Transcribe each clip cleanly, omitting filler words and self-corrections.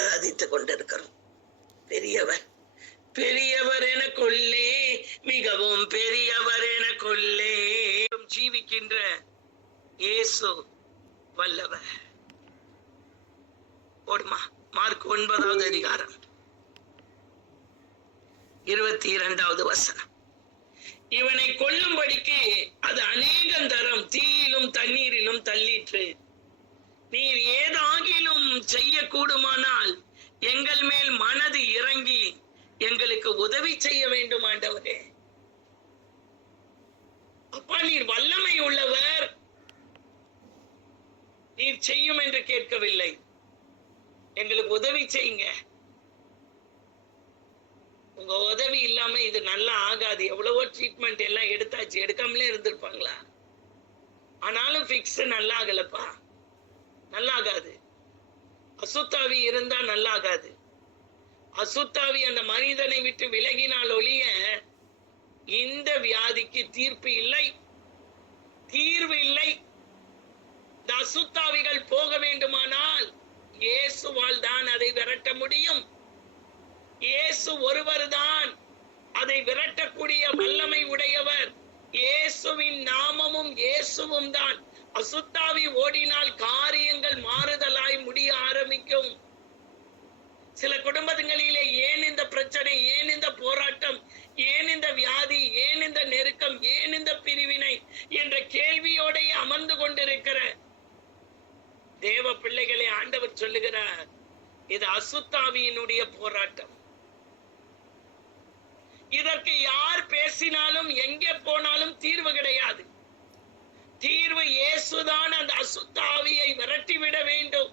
சாதித்துக் கொண்டிருக்கிறோம். பெரியவர் பெரியவர் என கொள்ளே, மிகவும் பெரியவர் என கொள்ளே ஜீவிக்கின்ற இயேசு வல்லவர். ஓடுமா மார்க் 9வது அதிகாரம் 22வது வசனம். இவனை கொல்லும்படிக்கு அது அநேகம் தரம் தீயிலும் தண்ணீரிலும் தள்ளிற்று. நீர் ஏதாகிலும் செய்ய கூடுமானால் எங்கள் மேல் மனது இறங்கி எங்களுக்கு உதவி செய்ய வேண்டும் ஆண்டவரே. அப்பா, நீர் வல்லமை உள்ளவர், நீர் செய்யும் என்று கேட்கவில்லை, எங்களுக்கு உதவி செய்யுங்க. உங்க உதவி இல்லாம இது நல்லா ஆகாது. எவ்வளவோ ட்ரீட்மெண்ட் எல்லாம் எடுத்தாச்சு, எடுக்காமலே இருந்திருப்பாங்களா? ஆனாலும் பிக்ஸ் நல்லா ஆகலப்பா, நல்லா ஆகாது. அசுத்தாவி இருந்தா நல்லா ஆகாது. அசுத்தாவி அந்த மனிதனை விட்டு விலகினால் ஒழிய இந்த வியாதிக்கு தீர்ப்பு இல்லை, தீர்வு இல்லை. இந்த அசுத்தாவிகள் போக வேண்டுமானால் இயேசுவால் தான் அதை விரட்ட முடியும். இயேசு ஒருவர் தான் அதை விரட்டக்கூடிய வல்லமை உடையவர். இயேசுவின் நாமமும் இயேசுவும் தான். அசுத்தாவி ஓடினால் காரியங்கள் மாறுதலாய் முடிய ஆரம்பிக்கும். சில குடும்பங்களிலே ஏன் இந்த பிரச்சனை, ஏன் இந்த போராட்டம், ஏன் இந்த வியாதி, ஏன் இந்த நெருக்கம், ஏன் இந்த பிரிவினை என்ற கேள்வியோட அமர்ந்து கொண்டிருக்கிற தேவ பிள்ளைகளை ஆண்டவர் சொல்லுகிறார், இது அசுத்தாவியினுடைய போராட்டம். இதற்கு யார் பேசினாலும் எங்கே போனாலும் தீர்வு கிடையாது. தீர்வு இயேசுதான் அந்த அசுத்தாவியை விரட்டிவிட வேண்டும்.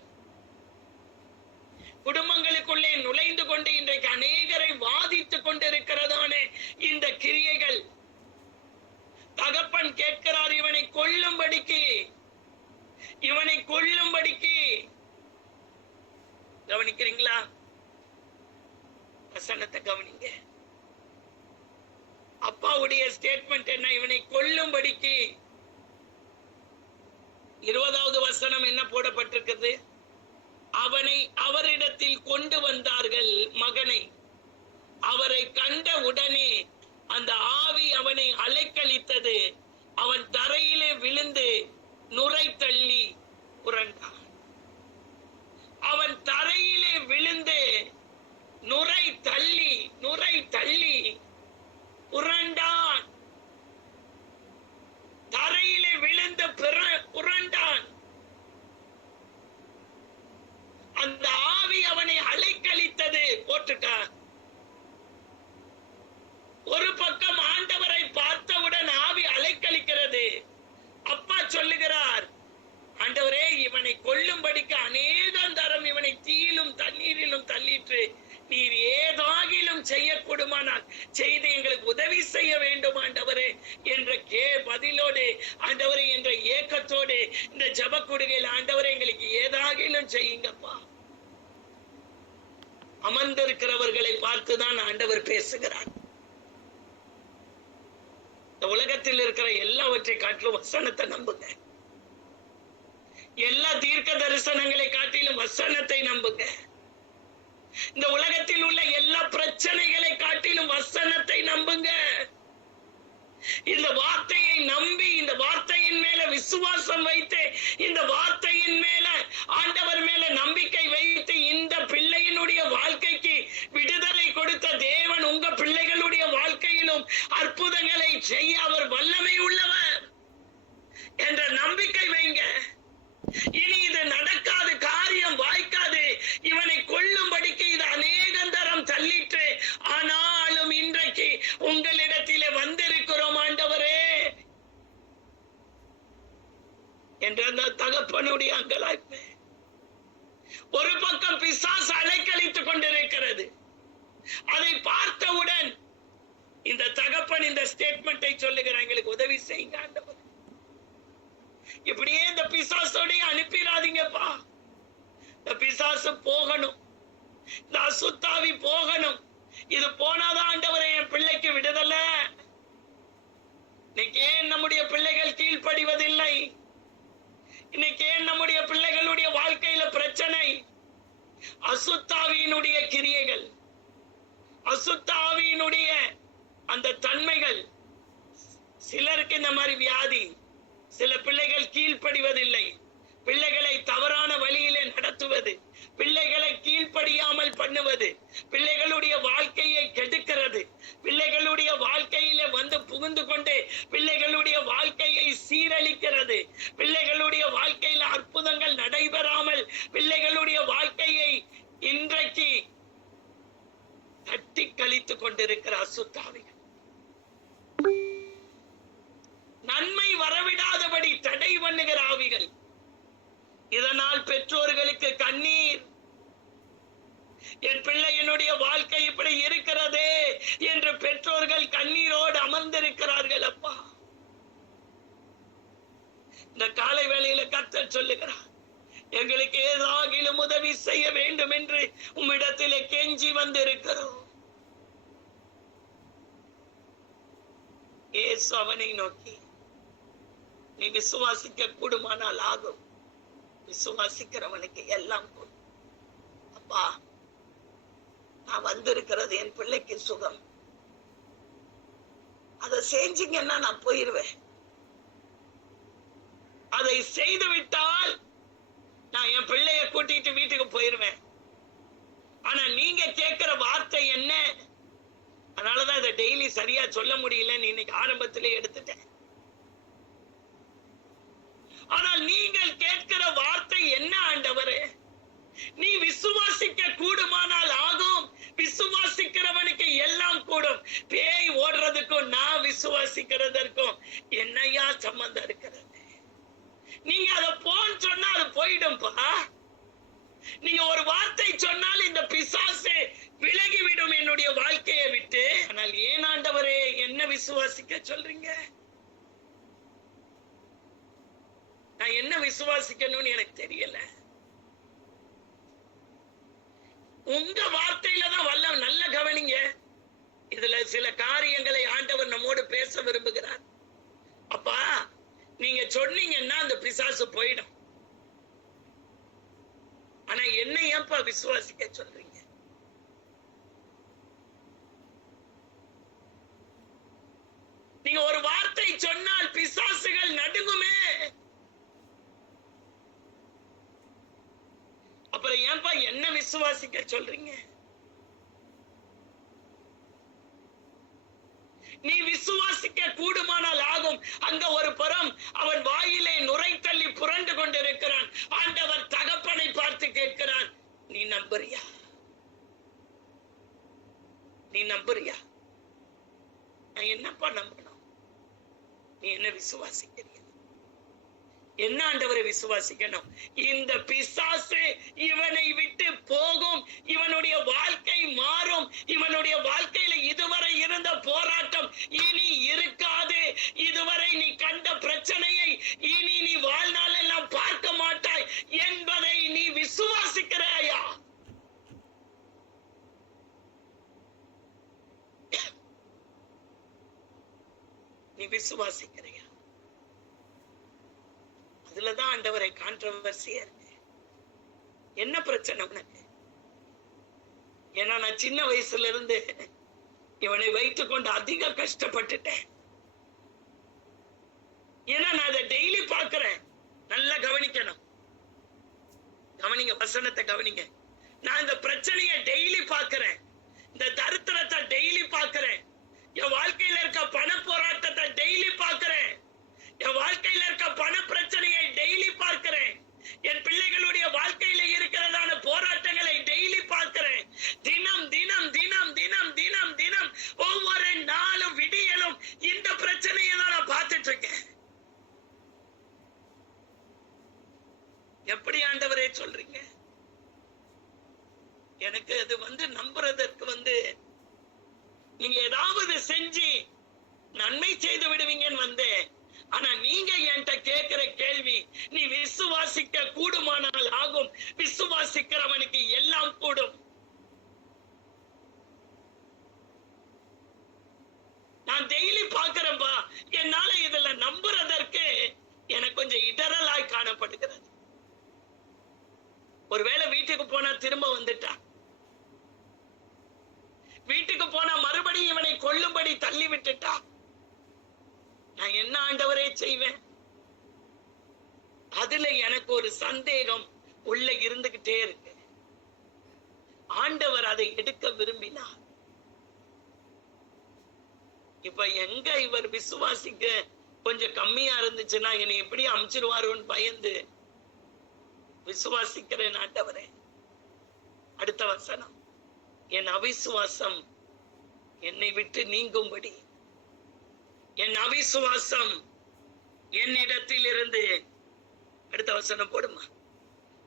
குடும்பங்களுக்குள்ளே நுழைந்து கொண்டு இன்றைக்கு அநேகரை வாதித்துக் கொண்டிருக்கிறதானே இந்த கிரியைகள். தகப்பன் கேட்கிறார், இவனை கொல்லும்படிக்கு, இவனை கொல்லும்படிக்கு. கவனிக்கிறீங்களா? வசனத்தை கவனிங்க. அப்பாவுடைய ஸ்டேட்மெண்ட் என்ன? இவனை கொல்லும்படிக்கு. 20வது வசனம் என்ன போடப்பட்டிருக்கிறது? அவனை அவரிடத்தில் கொண்டு வந்தார்கள், மகனை. அவரை கண்ட உடனே அந்த ஆவி அவனை அலைக்கழித்தது. அவன் தரையிலே விழுந்து நுரை தள்ளி புரண்டான். அவன் தரையிலே விழுந்து நுரை தள்ளி புரண்டான். தரையிலே விழுந்து புரண்டான். அந்த ஆவி அவனை அலைக்கழித்தது. போட்டுக்க. ஒரு பக்கம் ஆண்டவரை பார்த்தவுடன் ஆவி அலைக்கழிக்கிறது. அப்பா சொல்லுகிறார், ஆண்டவரே, இவனை கொல்லும்படிக்கு அநேகம் தரம் இவனை தீயிலும் தண்ணீரிலும் தள்ளிற்று. நீர் ஏதாகிலும் செய்யக்கூடுமானால் செய்து எங்களுக்கு உதவி செய்ய வேண்டும் ஆண்டவரே என்ற பதிலோடு, ஆண்டவரே என்ற ஏக்கத்தோடு இந்த ஜப கொடுகையில், ஆண்டவரே எங்களுக்கு ஏதாகிலும் செய்யுங்கப்பா. அமர்ந்திருக்கிறவர்களை பார்த்துதான் ஆண்டவர் பேசுகிறார். இந்த உலகத்தில் இருக்கிற எல்லாவற்றை காட்டிலும் வசனத்தை நம்புங்க. எல்லா தீர்க்க தரிசனங்களை காட்டிலும் வசனத்தை நம்புங்க. இந்த உலகத்தில் உள்ள எல்லா பிரச்சனைகளை காட்டிலும் வசனத்தை நம்புங்க. இந்த வார்த்தையை நம்பி, இந்த வார்த்தையின் மேல விசுவாசம் வைத்து, இந்த வார்த்தையின் மேல, ஆண்டவர் மேல நம்பிக்கை வைத்து, இந்த பிள்ளையினுடைய வாழ்க்கைக்கு விடுதலை கொடுத்த தேவன் உங்க பிள்ளைகளுடைய வாழ்க்கையிலும் அற்புதங்களை செய்ய அவர் வல்லமை உள்ளவர் என்ற நம்பிக்கை வைங்க. இனி இது நடக்காது, காரியம் வாய்க்காது. இவனை கொல்லும்படிக்கு இது அநேகம் தரம் தள்ளிற்று. ஆனாலும் இன்றைக்கு உங்களிடத்திலே வந்திருக்கிறோம் ஆண்டவரே என்ற அந்த தகப்பனுடைய அங்கலாய்ப்பு. ஒரு பக்கம் பிசாசு அலைக்கழித்துக் கொண்டிருக்கிறது. அதை பார்த்தவுடன் இந்த தகப்பன் இந்த ஸ்டேட்மெண்டை சொல்லுகிறார், எங்களுக்கு உதவி செய்யுங்க ஆண்டவர். இப்படியே இந்த பிசாசோடைய அனுப்பிடாதீங்கப்பா. இந்த பிசாசு போகணும், இந்த அசுத்தாவி போகணும். இது போனாதான் ஆண்டவரே என் பிள்ளைக்கு விடுதலை. இன்னைக்கு ஏன் நம்முடைய பிள்ளைகள் கீழ்ப்படிவதில்லை? இன்னைக்கு ஏன் நம்முடைய பிள்ளைகளுடைய வாழ்க்கையில பிரச்சனை? அசுத்தாவியினுடைய கிரியைகள், அசுத்தாவியினுடைய அந்த தன்மைகள். சிலருக்கு இந்த மாதிரி வியாதி. சில பிள்ளைகள் கீழ்ப்படிவதில்லை. பிள்ளைகளை தவறான வழியிலே நடத்துவது, பிள்ளைகளை கீழ்ப்படியாமல் பண்ணுவது, பிள்ளைகளுடைய வாழ்க்கையை கெடுக்கிறது, பிள்ளைகளுடைய வாழ்க்கையில வந்து புகுந்து கொண்டு பிள்ளைகளுடைய வாழ்க்கையை சீரழிக்கிறது, பிள்ளைகளுடைய வாழ்க்கையில அற்புதங்கள் நடைபெறாமல் பிள்ளைகளுடைய வாழ்க்கையை இன்றைக்கு தட்டி கழித்துக் கொண்டிருக்கிற அசுத்தாவிகள், நன்மை வரவிடாதபடி தடை பண்ணுகிற ஆவிகள். இதனால் பெற்றோர்களுக்கு கண்ணீர். என் பிள்ளையினுடைய வாழ்க்கை இப்படி இருக்கிறதே என்று பெற்றோர்கள் கண்ணீரோடு அமர்ந்திருக்கிறார்கள். அப்பா, இந்த காலை வேளையில கர்த்தர் சொல்லுகிறார், எங்களுக்கு ஏதாகிலும் உதவி செய்ய வேண்டும் என்று உம்மிடத்திலே கெஞ்சி வந்திருக்கிறோம். இயேசு அவனை நோக்கி, நீ விசுவாசிக்க கூடுமானால் ஆகும், விசுவாசிக்கிறவனுக்கு எல்லாம் கூடும். அப்பா, நான் வந்திருக்கிறது என் பிள்ளைக்கு சுகம். அதை செஞ்சீங்கன்னா நான் போயிருவேன். அதை செய்து விட்டால் நான் என் பிள்ளைய கூட்டிட்டு வீட்டுக்கு போயிருவேன். ஆனா நீங்க கேட்கிற வார்த்தை என்ன? அதனாலதான் இதை டெய்லி சரியா சொல்ல முடியலன்னு இன்னைக்கு ஆரம்பத்திலே எடுத்துட்டேன். ஆனால் நீங்கள் கேட்கிற வார்த்தை என்ன ஆண்டவரே? நீ விசுவாசிக்க கூடுமானால் ஆகும், விசுவாசிக்கிறவனுக்கு எல்லாம் கூடும். பேய் ஓடுறதுக்கும் நான் விசுவாசிக்கிறதற்கும் என்னையா சம்பந்தம் இருக்கிறது? நீங்க அதை போன்னு சொன்னா அது போயிடும்பா. நீங்க ஒரு வார்த்தை சொன்னால் இந்த பிசாசு விலகிவிடும் என்னுடைய வாழ்க்கையை விட்டு. ஆனால் ஏன் ஆண்டவரே என்ன விசுவாசிக்க சொல்றீங்க? நான் என்ன விசுவாசிக்கணும்னு எனக்கு தெரியல. உங்க வார்த்தையில தான் வல்ல. நல்ல கவனிங்க. இதுல சில காரியங்களை ஆண்டவர் நம்மோடு பேச விரும்புகிறார். அப்பா, நீங்க சொன்னீங்கன்னா அந்த பிசாசு போயிடும். ஆனா என்ன ஏன்பா விசுவாசிக்க சொல்றீங்க? நீங்க ஒரு வார்த்தை சொன்னால் பிசாசுகள் நடுங்குமே. அப்புறம் ஏன்பா என்ன விசுவாசிக்க சொல்றீங்க? நீ விசுவாசிக்க கூடுமானால் ஆகும். அங்க ஒரு புறம் அவன் வாயிலே நுரை தள்ளி புரண்டு கொண்டிருக்கிறான். ஆண்டவர் தகப்பனை பார்த்து கேட்கிறான், நீ நம்புறியா? நீ நம்புறியா? நான் என்னப்பா நம்பணும்? நீ என்ன விசுவாசிக்கிறிய? என்ன ஆண்டவரை விசுவாசிக்கணும்? இந்த பிசாசு இவனை விட்டு போகும், இவனுடைய வாழ்க்கை மாறும், இவனுடைய வாழ்க்கையில இதுவரை இருந்த போராட்டம் இனி இருக்காது, இதுவரை நீ கண்ட பிரச்சனையை இனி நீ வாழ்நாள் எல்லாம் பார்க்க மாட்டாய் என்பதை நீ விசுவாசிக்கிறாயா? நீ விசுவாசிக்கிறியா? அதுலதான் ஆண்டவரை கான்ட்ரோவர்சியா இருக்கு. என்ன பிரச்சனை உனக்கு? ஏன்னா நான் சின்ன வயசுல இருந்து இவனை வைத்துக் கொண்டு அதிக கஷ்டப்பட்டுட்டேன். ஏன்னா நான் அதை டெய்லி பார்க்கிறேன். நல்லா கவனிக்கணும். கவனிங்க, வசனத்தை கவனிங்க. நான் இந்த பிரச்சனையை டெய்லி பார்க்கிறேன். இந்த தரித்திரத்தை டெய்லி பார்க்கிறேன். என் வாழ்க்கையில இருக்க பண போராட்டத்தை டெய்லி பார்க்கிறேன். என் வாழ்க்கையில இருக்க பண பிரச்சனையை டெய்லி பார்க்கிறேன். என் பிள்ளைகளுடைய வாழ்க்கையில இருக்கிறதான போராட்டங்களை டெய்லி பார்க்கிறேன். தினம் தினம் தினம் தினம் தினம் தினம் ஒவ்வொரு நாளும் விடியலும் இந்த பிரச்சனையை தான் நான் பார்த்துட்டு இருக்கேன். எப்படி ஆண்டவரே சொல்றீங்க? எனக்கு அது நம்புறதற்கு நீங்க ஏதாவது செஞ்சு நன்மை செய்து விடுவீங்கன்னு வந்தேன். ஆனா நீங்க என்கிட்ட கேட்கிற கேள்வி, நீ விசுவாசிக்க கூடுமானால் ஆகும், விசுவாசிக்கிறவனுக்கு எல்லாம் கூடும். நான் டெய்லி பார்க்கிறேன்பா. என்னால இதுல நம்புறதற்கு எனக்கு கொஞ்சம் இடரலாய் காணப்படுகிறது. ஒருவேளை வீட்டுக்கு போனா திரும்ப வந்துட்டான். வீட்டுக்கு போனா மறுபடியும் இவனை கொல்லும்படி தள்ளி விட்டுட்டா. நான் என்ன ஆண்டவரே செய்வேன்? அதுல எனக்கு ஒரு சந்தேகம் உள்ள இருந்துகிட்டே இருக்கு. ஆண்டவர் அதை எடுக்க விரும்பினார். இப்ப எங்க இவர் விசுவாசிக்க கொஞ்சம் கம்மியா இருந்துச்சுன்னா என்னை எப்படி அமிச்சிருவாரோன்னு பயந்து விசுவாசிக்கிறேன் ஆண்டவரே. அடுத்த வசனம், என் அவிசுவாசம் என்னை விட்டு நீங்கும்படி, என் அவிசுவாசம் என்னிடத்தில் இருந்து. அடுத்த வசனம் போடுமா.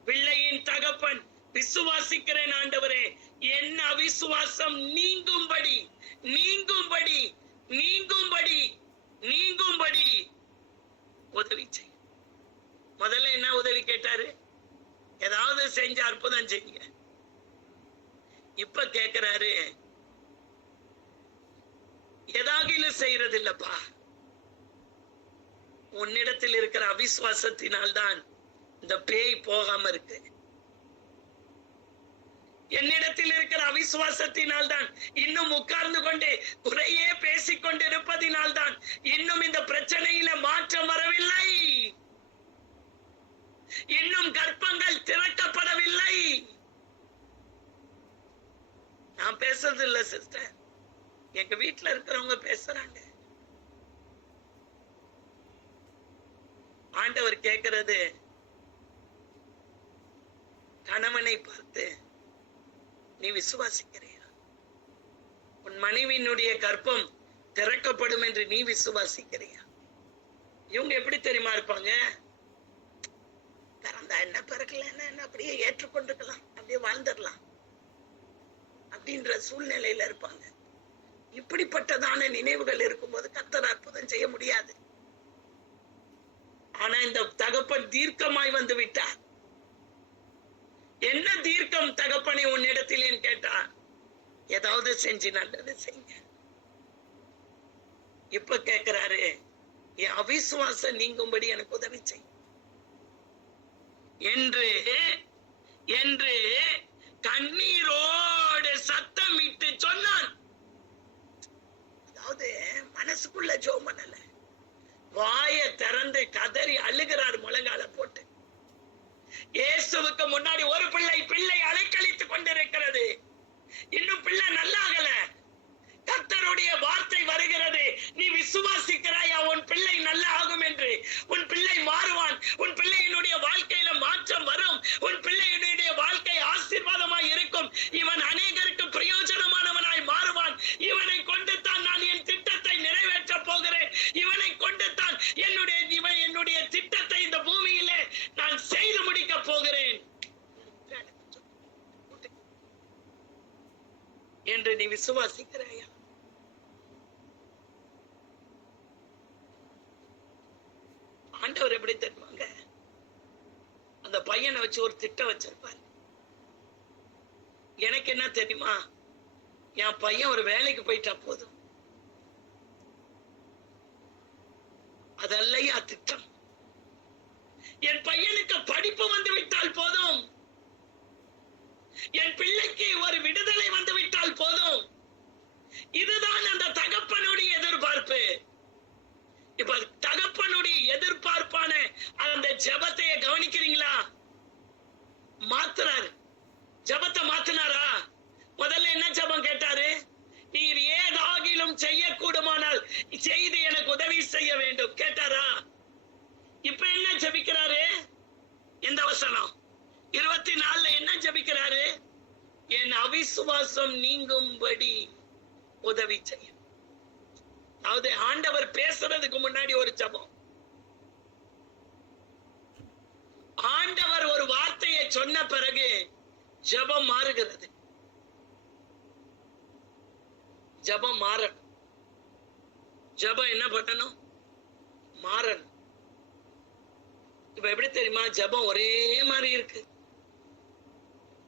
பிள்ளையின் தகப்பன், விசுவாசிக்கிறேன் ஆண்டவரே, என் அவிசுவாசம் நீங்கும்படி நீங்கும்படி நீங்கும்படி நீங்கும்படி உதவி செய். முதல்ல என்ன உதவி கேட்டாரு? ஏதாவது செஞ்ச அற்புதம் செய்யுங்க. இப்ப கேட்கிறாரு, ஏதாகிலும் செய்யறது இல்லப்பா, உன்னிடத்தில் இருக்கிற அவிசுவாசத்தினால்தான் இந்த பேய் போகாம இருக்கு. என்னிடத்தில் இருக்கிற அவிசுவாசத்தினால்தான், இன்னும் உட்கார்ந்து கொண்டு குறையே பேசிக் கொண்டிருப்பதினால்தான் இன்னும் இந்த பிரச்சனையில மாற்றம் வரவில்லை. இன்னும் கர்ப்பங்கள் திறக்கப்படவில்லை. நான் பேசுறது இல்ல சிஸ்டர், எங்க வீட்டுல இருக்கிறவங்க பேசுறாங்க. ஆண்டவர் கேட்கிறது, கணவனை பார்த்து நீ விசுவாசிக்கிறியா? உன் மனைவியினுடைய கர்ப்பம் திறக்கப்படும் என்று நீ விசுவாசிக்கிறியா? இவங்க எப்படி தெரியுமா இருப்பாங்க? பிறந்தா என்ன, பிறக்கல என்ன, அப்படியே ஏற்றுக்கொண்டிருக்கலாம், அப்படியே வாழ்ந்துடலாம் அப்படின்ற சூழ்நிலையில இருப்பாங்க. இப்படிப்பட்டதான நினைவுகள் இருக்கும்போது கர்த்தர் அற்புதம் செய்ய முடியாது. ஆனா இந்த தகப்பன் தீர்க்கமாய் வந்து விட்டார். என்ன தீர்க்கம் தகப்பனை உன்னிடத்தில் கேட்டா, ஏதாவது செஞ்சு நல்லது செய்யுங்க. இப்ப கேட்கிறாரு, என் அவிசுவாசம் நீங்கும்படி எனக்கு உதவி செய் என்று என்று கண்ணீரோடு சத்தமிட்டு சொன்னான். அதாவது மனசுக்குள்ள ஜெபம் பண்ணல, வாயை திறந்து கதறி அழுகிறார் முழங்கால போட்டு. இயேசுவுக்கு முன்னாடி ஒரு பிள்ளை அலைக்கழித்துக் கொண்டிருக்கிறது. இன்னும் பிள்ளை நல்லாகல. கர்த்தருடைய வார்த்தை வருகிறது, நீ விசுவாசிக்கிறாயா உன் பிள்ளை நல்ல ஆகும் என்று? உன் பிள்ளை மாறுவான், உன் பிள்ளையினுடைய வாழ்க்கையில மாற்றம் வரும், உன் பிள்ளையினுடைய வாழ்க்கை ஆசீர்வாதமாய் இருக்கும், இவன் அநேகருக்கு பிரயோஜனமானவனாய் மாறுவான், இவனை கொண்டு தான் நான் என் திட்டத்தை நிறைவேற்ற போகிறேன், இவனை கொண்டு தான் என்னுடைய திட்டத்தை இந்த பூமியிலே நான் செய்து முடிக்க போகிறேன் என்று நீ விசுவாசிக்கிறாயா? ஆண்டவர் எப்படி தெரியுமாங்க, அந்த பையனை வச்சு ஒரு திட்டம் வச்சிருப்பார். எனக்கு என்ன தெரியுமா, என் பையன் ஒரு வேலைக்கு போயிட்டா போதும், அதல்லையா திட்டம். என் பையனுக்கு படிப்பு வந்து விட்டால் போதும், என் பிள்ளைக்கு ஒரு விடுதலை வந்து விட்டால் போதும். இதுதான் அந்த தகப்பனுடைய எதிர்பார்ப்பு. இப்ப தகப்பனுடைய எதிர்பார்ப்பான அந்த ஜெபத்தை கவனிக்கிறீங்களா? மாத்துறாரு, ஜெபத்தை மாத்தினாரா? முதல்ல என்ன ஜெபம் கேட்டாரு? நீர் ஏதாகிலும் செய்யக்கூடுமானால் செய்து எனக்கு உதவி செய்ய வேண்டும் கேட்டாரா? இப்ப என்ன ஜெபிக்கிறாரு? இந்த வசனம் 24 என்ன ஜெபிக்கிறாரு? என் அவிசுவாசம் நீங்கும்படி உதவி செய்யும். அதாவது ஆண்டவர் பேசுறதுக்கு முன்னாடி ஒரு ஜெபம். ஆண்டவர் ஒரு வார்த்தையை சொன்ன பிறகு ஜெபம் மாறுகிறது. ஜெபம் மாறணும். ஜெபம் என்ன பண்ணணும்? மாறணும். இப்ப எப்படி தெரியுமா, ஜெபம் ஒரே மாதிரி இருக்கு.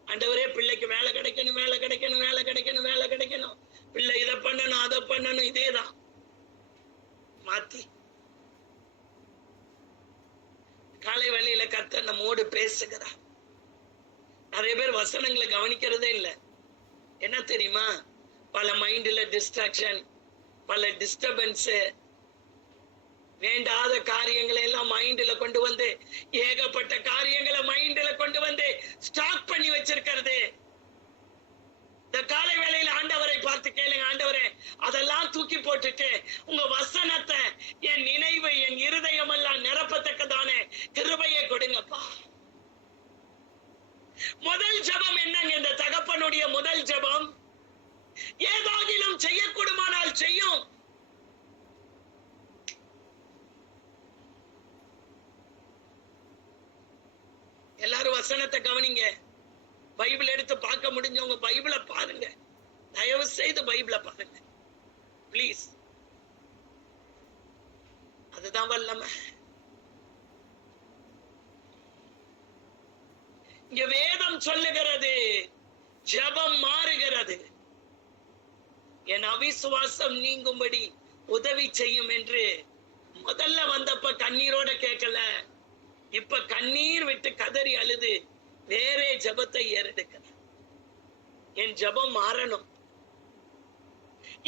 ஆண்டவரே பிள்ளைக்கு வேலை கிடைக்கணும், வேலை கிடைக்கணும், வேலை கிடைக்கணும், வேலை கிடைக்கணும், பிள்ளை இதை பண்ணணும், அதை பண்ணணும், இதேதான் மாத்தி. காலை வேளையில கர்த்தர் நம்மோடு பேசுகிறார். நிறைய பேர் வசனங்களை கவனிக்கிறதே இல்லை. என்ன தெரியுமா? பல மைண்ட்ல டிஸ்ட்ராக்ஷன், பல டிஸ்டர்பன்ஸ், வேண்டாத காரியங்களை எல்லாம் மைண்ட்ல கொண்டு வந்து, ஏகப்பட்ட காரியங்களை மைண்ட்ல கொண்டு வந்து ஸ்டாக் பண்ணி வச்சிருக்கிறது. இந்த காலை வேளையில ஆண்டவரை பார்த்து கேளுங்க, ஆண்டவரே அதெல்லாம் தூக்கி போட்டுட்டு உங்க வசனத்தை என் நினைவு, என் இருதயம் எல்லாம் நிரப்பத்தக்கதான கிருபையை கொடுங்கப்பா. முதல் ஜெபம் என்னங்க? இந்த தகப்பனுடைய முதல் ஜெபம், ஏதாகிலும் செய்யக்கூடுமானால் செய்யும். எல்லாரும் வசனத்தை கவனிங்க. பைபிள் எடுத்து பார்க்க முடிஞ்சவங்க பைபிளை பாருங்க. தயவு செய்து பைபிளை பாருங்க பிளீஸ். அதுதான் வல்லமை. இங்க வேதம் சொல்லுகிறது, ஜெபம் மாறுகிறது. என் அவிசுவாசம் நீங்கும்படி உதவி செய்யும் என்று முதல்ல வந்தப்ப கண்ணீரோட கேட்கல, இப்ப கண்ணீர் விட்டு கதறி அழுது வேறே ஜெபத்தை ஏறெடுக்கிற. என் ஜெபம் மாறணும்,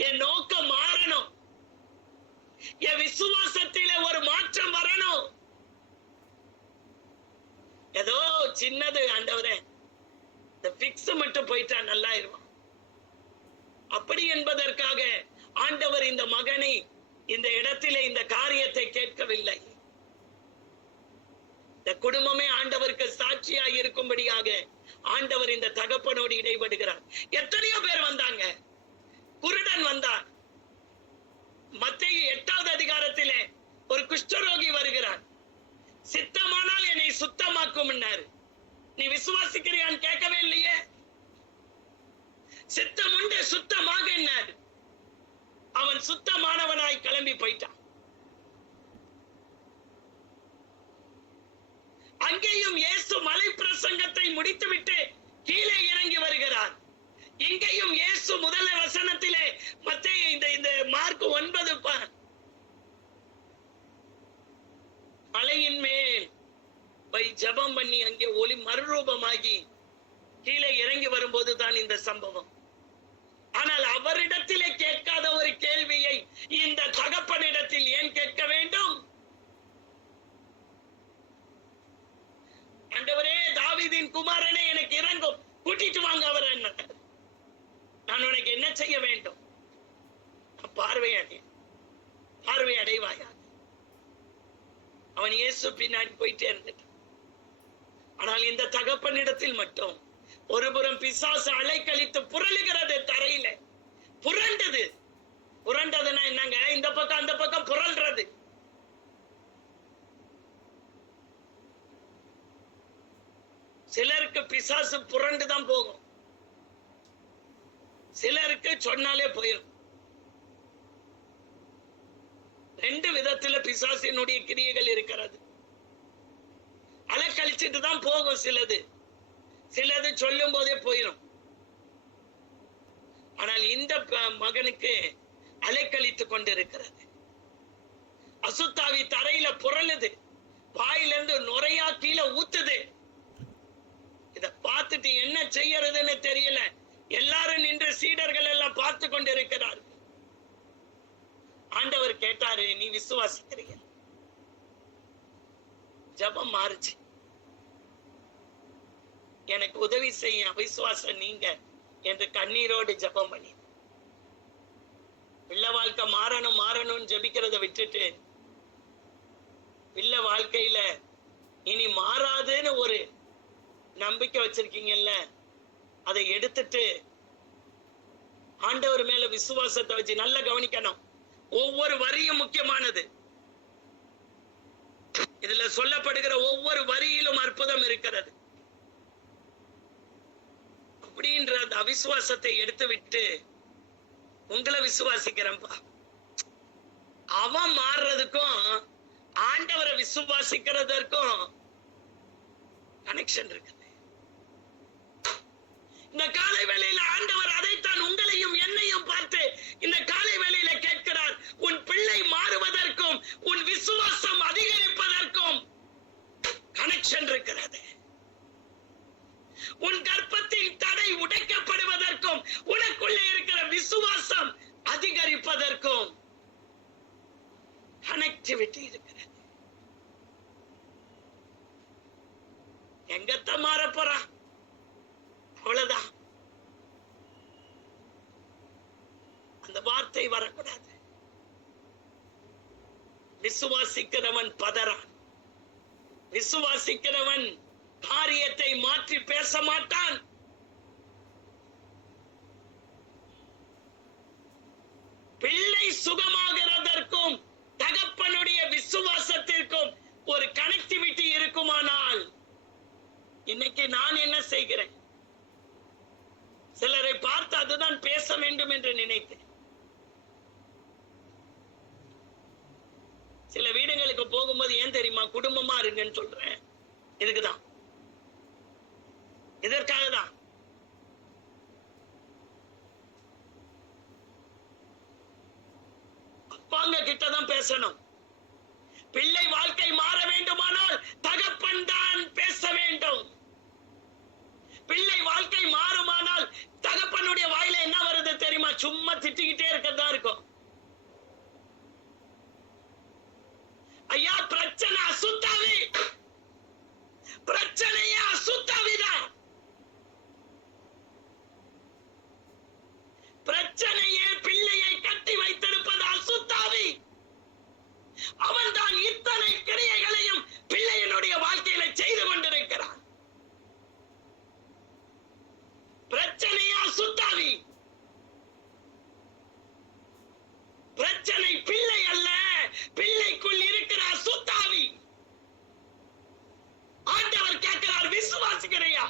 என் நோக்கம் மாறணும், என் விசுவாசத்தில ஒரு மாற்றம் வரணும். ஏதோ சின்னது ஆண்டவரே இந்த பிக்ஸ் மட்டும் போயிட்டா நல்லா இருக்கும் அப்படி என்பதற்காக ஆண்டவர் இந்த மகனை இந்த இடத்திலே இந்த காரியத்தை கேட்கவில்லை. இந்த குடும்பமே ஆண்டவருக்கு சாட்சியாக இருக்கும்படியாக ஆண்டவர் இந்த தகப்பனோடு இடைபடுகிறார். எத்தனையோ பேர் வந்தாங்க. குருடன் வந்தார். மத்தேயு 8வது அதிகாரத்திலே ஒரு குஷ்டரோகி வருகிறார். சித்தமானால் என்னை சுத்தமாக்கும். நீ விசுவாசிக்கிறியான்னு கேட்கவே இல்லையே. சித்தம் உண்டு, சுத்தமாக. அவன் சுத்தமானவனாய் கிளம்பி போயிட்டான். அங்கேயும் இயேசு மலை பிரசங்கத்தை முடித்துவிட்டு கீழே இறங்கி வருகிறார். இங்கேயும் இயேசு முதல் வசனத்திலே மத்தேயு இந்த மார்க் 9 மலையின் மேல் போய் ஜெபம் பண்ணி அங்கே ஒளி மறுரூபமாகி கீழே இறங்கி வரும்போது தான் இந்த சம்பவம். ஆனால் அவரிடத்திலே கேட்காத ஒரு கேள்வியை இந்த தகப்பனிடத்தில் ஏன் கேட்க வேண்டும்? ஆண்டவரே, தாவீதின் குமாரனே, எனக்கு இறங்கும், கூட்டிட்டு வாங்க அவர். என்ன நான் உனக்கு என்ன செய்ய வேண்டும்? பார்வை அடைவாயா? அவன் இயேசு பின்னாடி போயிட்டே இருந்துட்டான். ஆனால் இந்த தகப்பனிடத்தில் மட்டும் ஒருபுறம் பிசாசு அலைக்கழித்து புரளுகிறது. தரையில புரண்டதுன்னா என்னங்க? இந்த பக்கம் அந்த பக்கம் புரள்றது. சிலருக்கு பிசாசு புரண்டுதான் போகும், சிலருக்கு சொன்னாலே போயிடும். 2 விதத்துல பிசாசினுடைய கிரியைகள் இருக்கிறது. அலைக்கழிச்சிட்டு தான் போகும். சிலது சொல்லும் போதே போயிடும். ஆனால் இந்த மகனுக்கு அலைக்கழித்து கொண்டிருக்கிறது. அசுத்தாவி தரையில புரளுது, வாயிலிருந்து நுரையா கீழே ஊத்துது. இத பார்த்துட்டு என்ன செய்யறதுன்னு தெரியல. எல்லாரும் நின்று சீடர்கள் எல்லாம் பார்த்து கொண்டிருக்கிறார்கள். ஆண்டவர் கேட்டாரு, நீ விசுவாசிக்கிறீங்க? ஜெபம் மாறுச்சு. எனக்கு உதவி செய்ய அவிசுவாசம் நீங்க என்று கண்ணீரோடு ஜெபம் பண்ணி, பிள்ளை வாழ்க்கை மாறணும்னு ஜெபிக்கிறத விட்டுட்டு, பிள்ளை வாழ்க்கையில இனி மாறாதுன்னு ஒரு நம்பிக்கை வச்சிருக்கீங்கல்ல, அதை எடுத்துட்டு ஆண்டவர் மேல விசுவாசத்தை வச்சு நல்லா கவனிக்கணும். ஒவ்வொரு வரியும் முக்கியமானது. இதுல சொல்லப்படுகிற ஒவ்வொரு வரியிலும் அற்புதம் இருக்கிறது. அப்படின்ற அந்த அவிசுவாசத்தை எடுத்து விட்டு உங்களை விசுவாசிக்கிறேன்பா. அவன் மாறுறதுக்கும் ஆண்டவரை விசுவாசிக்கிறதற்கும் கனெக்ஷன் இருக்குது. இந்த காலை வேளையில ஆண்டவர் அதைத்தான் உங்களையும் என்னையும் பார்த்து இந்த காலை வேளையில கேட்கிறார். உன் பிள்ளை மாறுவதற்கும் உன் விசுவாசம் அதிகரிப்பதற்கும் கனெக்ஷன் இருக்கிறது. உன் இருப்பதற்கும் கனெக்டிவிட்டி இருக்கிறது. எங்கத்த மாற போறா, அவ்வளவுதான். அந்த வார்த்தை வரக்கூடாது. விசுவாசிக்கிறவன் பதறான். விசுவாசிக்கிறவன் காரியத்தை மாற்றி பேச மாட்டான். பிள்ளை சுகமாகிறதற்கும் தகப்பனுடைய விசுவாசத்திற்கும் ஒரு கனெக்டிவிட்டி இருக்குமானால் இன்னைக்கு நான் என்ன செய்கிறேன்? சிலரை பார்த்து அதுதான் பேச வேண்டும் என்று நினைத்தேன். சில வீடுகளுக்கு போகும்போது ஏன் தெரியுமா குடும்பமா இருங்கன்னு சொல்றேன்? இதுக்குதான், இதற்காக தான். அப்பாங்க கிட்டதான் பேசணும். பிள்ளை வாழ்க்கை மாற வேண்டுமானால் தகப்பன் தான் பேச வேண்டும். பிள்ளை வாழ்க்கை மாறுமானால் தகப்பனுடைய வாயில என்ன வருது தெரியுமா? சும்மா திட்டிக்கிட்டே இருக்கதான் இருக்கும். ஐயா பிரச்சனை அசுத்தாவி, பிரச்சனையே அசுத்தாவிதான். பிரச்சனையே பிள்ளையை கட்டி வைத்திருப்பது அசுத்தாவி. அவன் தான் இத்தனை கிரியைகளையும் பிள்ளையினுடைய வாழ்க்கையில செய்து கொண்டிருக்கிறான். பிரச்சனையே அசுத்தாவி. பிரச்சனை பிள்ளை அல்ல, பிள்ளைக்குள் இருக்கிற அசுத்தாவி. ஆண்டவர் கேட்கிறார், விசுவாசிக்கிறையா?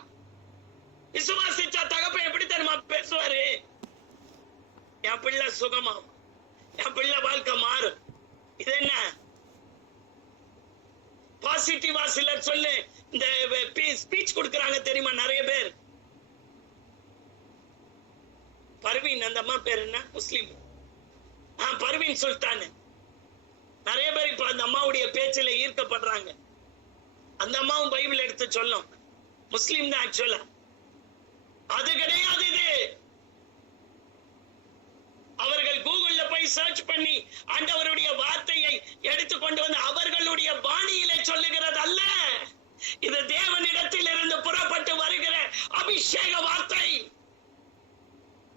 விசுவாசிச்சா தகப்பன் எப்படி தெரியுமா பேசுவாரு? என் பிள்ளை சுகமாகும், என் பிள்ளை வாழ்க்கை மாறும். இது என்ன பாசிட்டிவா சிலர் சொல்லு, இந்த ஸ்பீச் கொடுக்கறாங்க தெரியுமா நிறைய பேர். பர்வீன், அந்த அம்மா பேர் என்ன, முஸ்லிம், பர்வீன் சுல்தான். நிறைய பேர் இப்ப அந்த அம்மாவுடைய பேச்சில ஈர்க்கப்படுறாங்க. அந்த அம்மாவும் பைபிள் எடுத்து சொல்லும், முஸ்லிம் தான் ஆக்சுவலா. அது கிடையாது. இது அவர்கள் கூகுள்ல போய் சர்ச் பண்ணி ஆண்டவருடைய வார்த்தையை எடுத்து கொண்டு வந்து அவர்களுடைய பாணியிலே சொல்லுகிறது அல்ல. இது தேவனிடத்தில் இருந்து புறப்பட்டு வருகிற அபிஷேக வார்த்தை.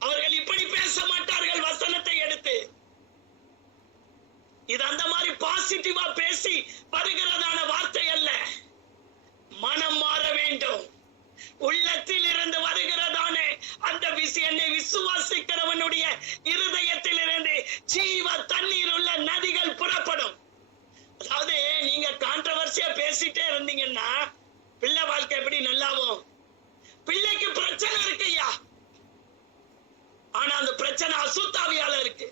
அவர்கள் இப்படி பேச மாட்டார்கள் வசனத்தை எடுத்து. இது அந்த மாதிரி பாசிட்டிவா பேசி வருகிறதான வார்த்தை அல்ல. மனம் மாற வேண்டும். உள்ளத்தில் இருந்து வருகிறதானே அந்த என்னை விசுவாசிக்கிறவனுடைய இருதயத்தில் இருந்து ஜீவ தண்ணீர் உள்ள நதிகள் புறப்படும். அதாவது நீங்க கான்ட்ரவர்சியா பேசிட்டே இருந்தீங்கன்னா பிள்ளை வாழ்க்கை எப்படி நல்லாவும்? பிள்ளைக்கு பிரச்சனை இருக்குயா, ஆனா அந்த பிரச்சனை அசுத்தாவியால இருக்கு.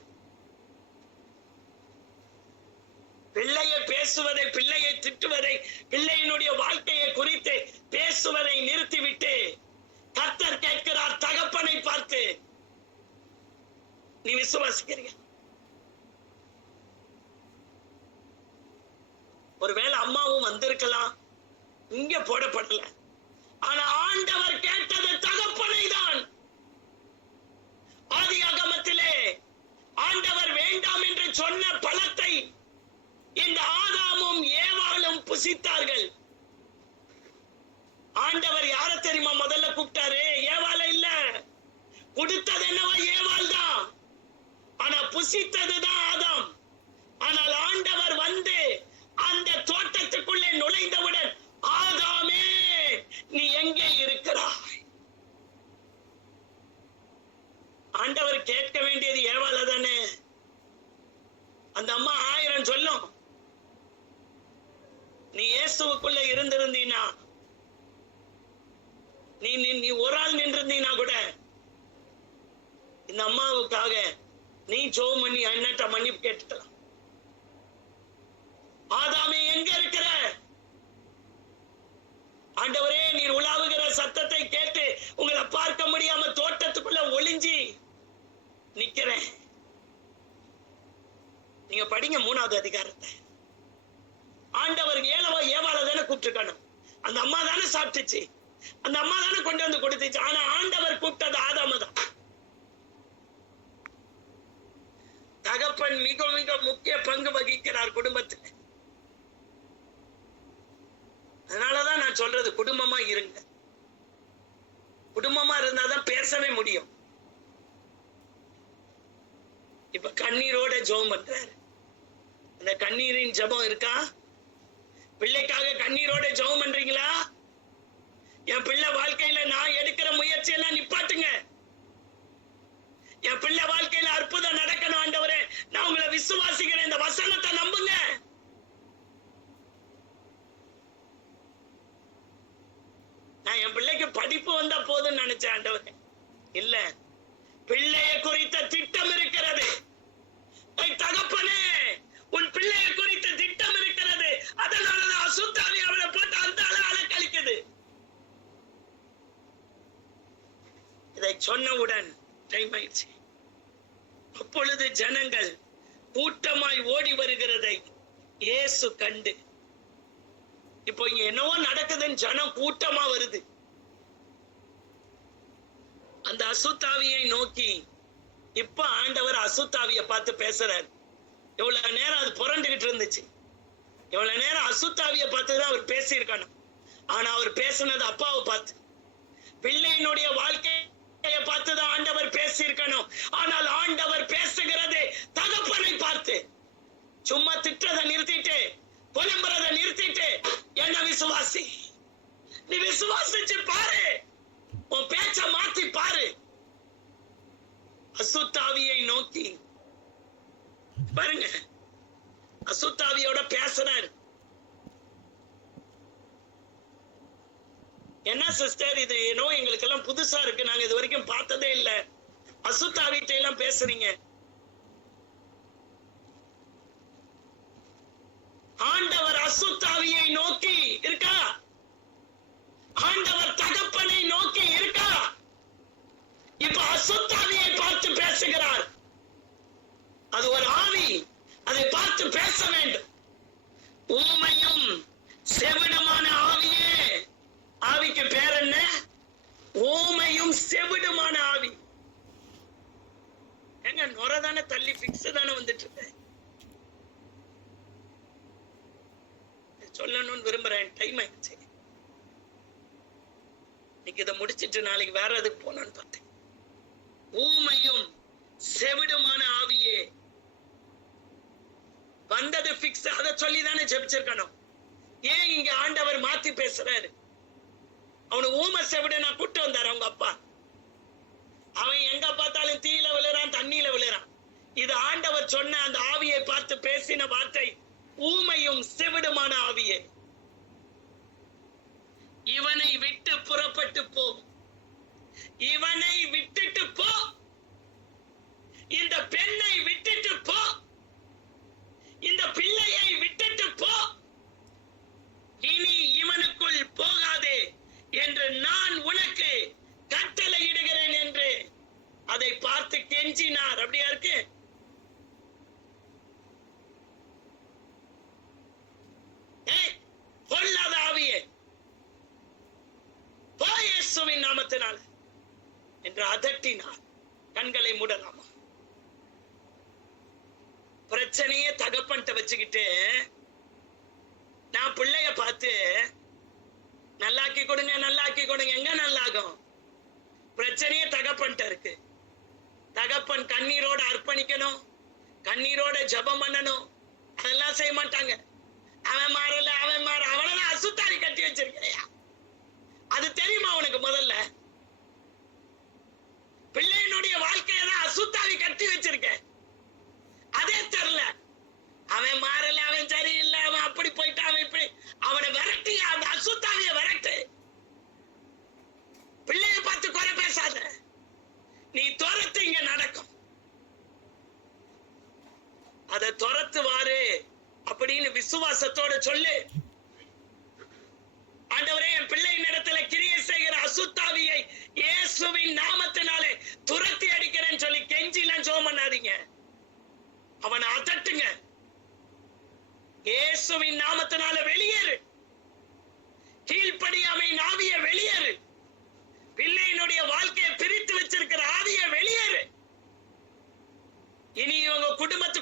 பிள்ளையை பேசுவதை, பிள்ளையை திட்டுவதை, பிள்ளையினுடைய வாழ்க்கையை குறித்து பேசுவதை நிறுத்திவிட்டு கர்த்தர் கேட்கிறார் தகப்பனை பார்த்து, நீ விசுவாசிக்கிறீங்க? ஒருவேளை அம்மாவும் வந்திருக்கலாம், இங்க போடப்படல. ஆனா ஆண்டவர் கேட்டது தகப்பனை தான். ஆதியாகமத்திலே ஆண்டவர் வேண்டாம் என்று சொன்ன பழத்தை இந்த ஆதாமும் ஏவாளும் புசித்தார்கள். ஆண்டவர் யார தெரியுமா முதல்ல கூப்பிட்டாரு? ஏவாள இல்ல. கொடுத்தது என்னவோ ஏவாள் தான், ஆனா புசித்ததுதான் ஆதாம். ஆனால் ஆண்டவர் வந்து அந்த தோட்டத்துக்குள்ளே நுழைந்தவுடன், ஆதாமே நீ எங்கே இருக்கிறாய்? ஆண்டவர் கேட்க வேண்டியது ஏவாள தானே. அந்த அம்மா 1000 சொல்லும். நீ இயேசுவுக்குள்ள இருந்திருந்தீனா, நீ ஒரு ஆள் நின்றிருந்தீனா கூட இந்த அம்மாவுக்காக நீ ஜெபம் பண்ணி அண்ணட்ட மன்னிப்பு கேட்டுக்கலாம். ஆதாமே எங்க இருக்கிற? ஆண்டவரே நீர் உலாவுகிற சத்தத்தை கேட்டு உங்களை பார்க்க முடியாம தோட்டத்துக்குள்ள ஒளிஞ்சி நிக்கிறேன். நீங்க படிங்க 3வது அதிகாரத்தை. ஆண்டவர் ஏவாள தானே கூப்பிட்டுக்கணும். அந்த அம்மா தானே சாப்பிட்டுச்சு, அந்த அம்மா தானே கொண்டு வந்து கொடுத்துச்சு. ஆனா ஆண்டவர் கூப்பிட்டது ஆதாம தான். தகப்பன் மிக மிக முக்கிய பங்கு வகிக்கிறார் குடும்பத்துக்கு. அதனாலதான் நான் சொல்றது, குடும்பமா இருங்க. குடும்பமா இருந்தாதான் பேசவே முடியும். இப்ப கண்ணீரோட ஜெபம் பண்றாரு. அந்த கண்ணீரின் ஜெபம் இருக்கா? பிள்ளைக்காக கண்ணீரோட ஜெபம் பண்றீங்களா? என் பிள்ளை வாழ்க்கையில நான் எடுக்கிற முயற்சி எல்லாம் நிப்பாட்டுங்க. என் பிள்ளை வாழ்க்கையில அற்புதம் நடக்கணும் ஆண்டவரே, நான் உங்களை விசுவாசிக்கிறேன், இந்த வசனத்தை நம்புங்க. நான் என் பிள்ளைக்கு படிப்பு வந்தா போதும்னு நினைச்சேன் ஆண்டவரே. இல்ல, பிள்ளைய குறித்த திட்டம் இருக்கிறது. தகப்பனே, உன் பிள்ளைய குறித்த திட்டம் இருக்கிறது. அதனாலதான் அசுத்தாவி அவனை போட்டு அந்த அலக்கழிக்குது. இதை சொன்னவுடன் டைம் ஆயிடுச்சு. அப்பொழுது ஜனங்கள் கூட்டமாய் ஓடி வருகிறதை இயேசு கண்டு, இப்போ இங்க என்னவோ நடக்குதுன்னு ஜனம் கூட்டமா வருது. அந்த அசுத்தாவியை நோக்கி இப்ப ஆண்டவர் அசுத்தாவிய பார்த்து பேசுறாரு. இவ்வளவு நேரம் அது புரண்டுகிட்டு இருந்துச்சு. இவ்வளவு நேரம் அசுத்தாவிய பார்த்துதான் அவர் பேசியிருக்கணும். ஆனா அவர் பேசுனது அப்பாவை பார்த்து, பிள்ளையினுடைய வாழ்க்கையை பார்த்துதான் ஆண்டவர் பேசியிருக்கணும். ஆனால் ஆண்டவர் பேசுகிறது தகப்பனை பார்த்து. சும்மா திட்டத்தை நிறுத்திட்டு, புலம்புறதை நிறுத்திட்டு, என்ன விசுவாசி, நீ விசுவாசிச்சு பாரு, உன் பேச்ச மாத்தி பாரு. அசுத்தாவியை நோக்கி பாருங்க, அசுத்தாவியோட பேசுறாரு. என்ன சிஸ்டர், இது ஏனோ எங்களுக்கு எல்லாம் புதுசா இருக்கு, நாங்க இது வரைக்கும் பார்த்ததே இல்ல, அசுத்தாவிட்ட எல்லாம் பேசுறீங்க. ஆண்டவர் அசுத்தாவியை நோக்கி இருக்கா? ஆண்டவர் தகப்பனை நோக்கி இருக்கா? இப்ப அசுத்தாவியை பார்த்து பேசுகிறார். அது ஒரு ஆவி, அதை பார்த்து பேச வேண்டும். ஊமையும் செவிடுமான ஆவியே. ஆவிக்கு பேர் என்ன? ஊமையும் செவிடுமான ஆவி. எங்க நுரதானே தள்ளி பிக்ஸ் தானே வந்துட்டு இருக்க. சொல்லணும்னு விரும்புறேன், டைம் ஆயிடுச்சு. இன்னைக்கு இதை முடிச்சிட்டு நாளைக்கு வேற எதுக்கு போனோன்னு பார்த்தேன். ஊமையும் செவிடுமான ஆவியே. வந்தது பிக்ஸ், அதை சொல்லிதானே ஜெபிச்சிருக்கணும். ஏன் இங்க ஆண்டவர் மாத்தி பேசுறாரு? அவனு ஊமை செவிட நான் கூட்டு வந்தாரு அவங்க அப்பா. அவன் எங்க பார்த்தாலும் தீயில விழுறான், தண்ணியில விழுறான். இது ஆண்டவர் சொன்ன அந்த ஆவியை பார்த்து பேசின வார்த்தை, ஊமையும் செவிடுமான ஆவியே. இவனை விட்டு புறப்பட்டு போ, இவனை விட்டுட்டு போ, இந்த பெண்ணை விட்டுட்டு போ, இந்த பிள்ளையை விட்டுட்டு போ, இனி இவனுக்குள் போகாதே என்று நான் உனக்கு கட்டளையிடுகிறேன் என்று அதை பார்த்து கெஞ்சினார். அப்படியா இருக்கு? பொல்லாத ஆவியே, போ இயேசுவின் நாமத்தினால் என்று அதட்டினார். கண்களை மூடலாமா? பிரச்சனையே தகப்பன்ட்ட வச்சுக்கிட்டு நான் பிள்ளைய பார்த்து நல்லாக்கி கொடுங்க, நல்லாக்கி கொடுங்க. எங்க நல்லாகும்? பிரச்சனையே தகப்பன்ட்ட இருக்கு. தகப்பன் கண்ணீரோட அர்ப்பணிக்கணும், கண்ணீரோட ஜெபம் பண்ணணும். அதெல்லாம் செய்ய மாட்டாங்க. அவன் மாறல, அவன் மாற, அவனெல்லாம் அசுத்தாவி கட்டி வச்சிருக்கையா? அது தெரியுமா உனக்கு? முதல்ல பிள்ளையினுடைய வாழ்க்கையதான் அசுத்தாவி கட்டி வச்சிருக்க. அதே தெரியல. அவன் மாறல, அவன் சரியில்லை, அவன் அப்படி போயிட்டான், அவன் இப்படி. அவனை விரட்டி, அந்த அசுத்தாவிய விரட்டு. பிள்ளைய பார்த்து குறை பேசாத. நீ துரத்து, இங்க நடக்கும். அதை துரத்துவாரு அப்படின்னு விசுவாசத்தோட சொல்லு. ஆண்டவரே, என் பிள்ளையின் இடத்துல கிரியை செய்கிற அசுத்தாவியை இயேசுவின் நாமத்தினாலே துரத்தி அடிக்கிறேன்னு சொல்லி கெஞ்சிலாம் ஜெபம் பண்ணாதீங்க. அவனை அதட்டுங்க. இயேசுவின் நாமத்தினால வெளியேறு. கீழ்ப்படியாமை ஆவிய வெளியேறு. பிள்ளையினுடைய வாழ்க்கையை பிரித்து வச்சிருக்கிற ஆவிய வெளியேறு. இனி இவங்க குடும்பத்தை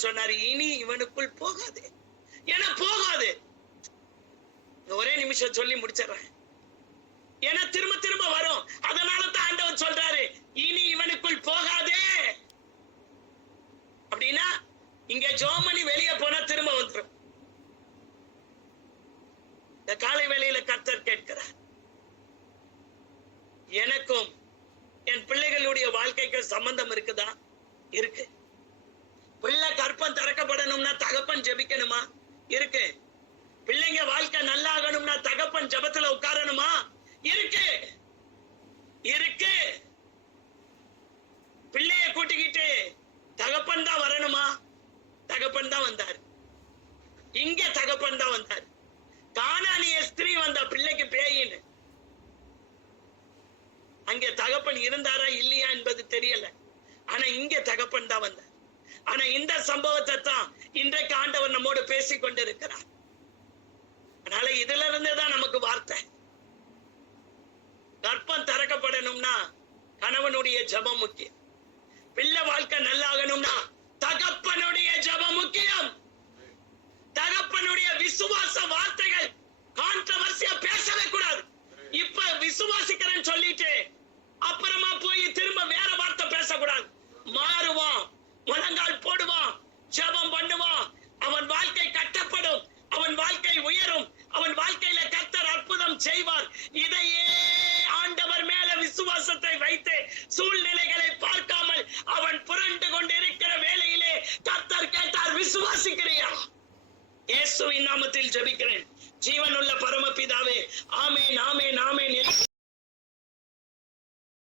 ஆண்டவர் சொன்னாரு, இனி இவனுக்குள் போகாது. ஏன்னா போகாது. ஒரே நிமிஷம் சொல்லி முடிச்சிடறேன். ஏன்னா திரும்ப திரும்ப வரும். அதனால தான் ஆண்டவர் சொல்றாரு, இனி இவனுக்குள் போகாதே. அப்படின்னா இங்க ஜோமணி வெளியே போனா திரும்ப வந்துடும். இந்த காலை வேளையில கர்த்தர் கேட்கிறார், எனக்கும் என் பிள்ளைகளுடைய வாழ்க்கைக்கு சம்பந்தம் இருக்குதா? இருக்கு. பிள்ளை கற்பம் திறக்கப்படணும்னா தகப்பன் ஜெபிக்கணுமா? இருக்கு. பிள்ளைங்க வாழ்க்கை நல்லா ஆகணும்னா தகப்பன் ஜெபத்துல உட்காரணுமா? இருக்கு. இருக்கு. பிள்ளைய கூட்டிக்கிட்டு தகப்பன் தான் வரணுமா? தகப்பன் தான் வந்தார். இங்க தகப்பன் தான் வந்தார். கானானிய ஸ்திரீ வந்த பிள்ளைக்கு பேயின்னு, அங்க தகப்பன் இருந்தாரா இல்லையா என்பது தெரியல. ஆனா இங்க தகப்பன் தான் வந்தார். ஆனா இந்த சம்பவத்தை தான் இன்றைக்கு ஆண்டவர் நம்மோடு பேசிக் கொண்டிருக்கிறார். அதனால இதுல இருந்துதான் நமக்கு வார்த்தை. கற்பம் திறக்கப்படணும்னா கணவனுடைய ஜெபம் முக்கியம். பிள்ளை வாழ்க்கை நல்லாகணும்னா தகப்பனுடைய ஜெபம் முக்கியம். தகப்பனுடைய விசுவாச வார்த்தைகள் கான்ட்ரோவர்சியா பேசவே கூடாது. இப்ப விசுவாசிக்கிறேன்னு சொல்லிட்டு அப்புறமா போய் திரும்ப வேற வார்த்தை பேசக்கூடாது. மாறுவான், முழங்கால் போடுவான், ஜெபம் பண்ணுவான், அவன் வாழ்க்கை கட்டப்படும், அவன் வாழ்க்கை உயரும், அவன் வாழ்க்கையில கர்த்தர் அற்புதம் செய்வார். இதையே ஆண்டவர் மேல விசுவாசத்தை வைத்து சூழ்நிலைகளை பார்க்காமல் அவன் புரண்டு கொண்டு இருக்கிற வேளையிலே கர்த்தர் கேட்டார், விசுவாசிக்கிறியா? இயேசுவின் நாமத்தில் ஜெபிக்கிறேன். ஜீவனுள்ள பரமபிதாவே, ஆமென், ஆமென், ஆமென்.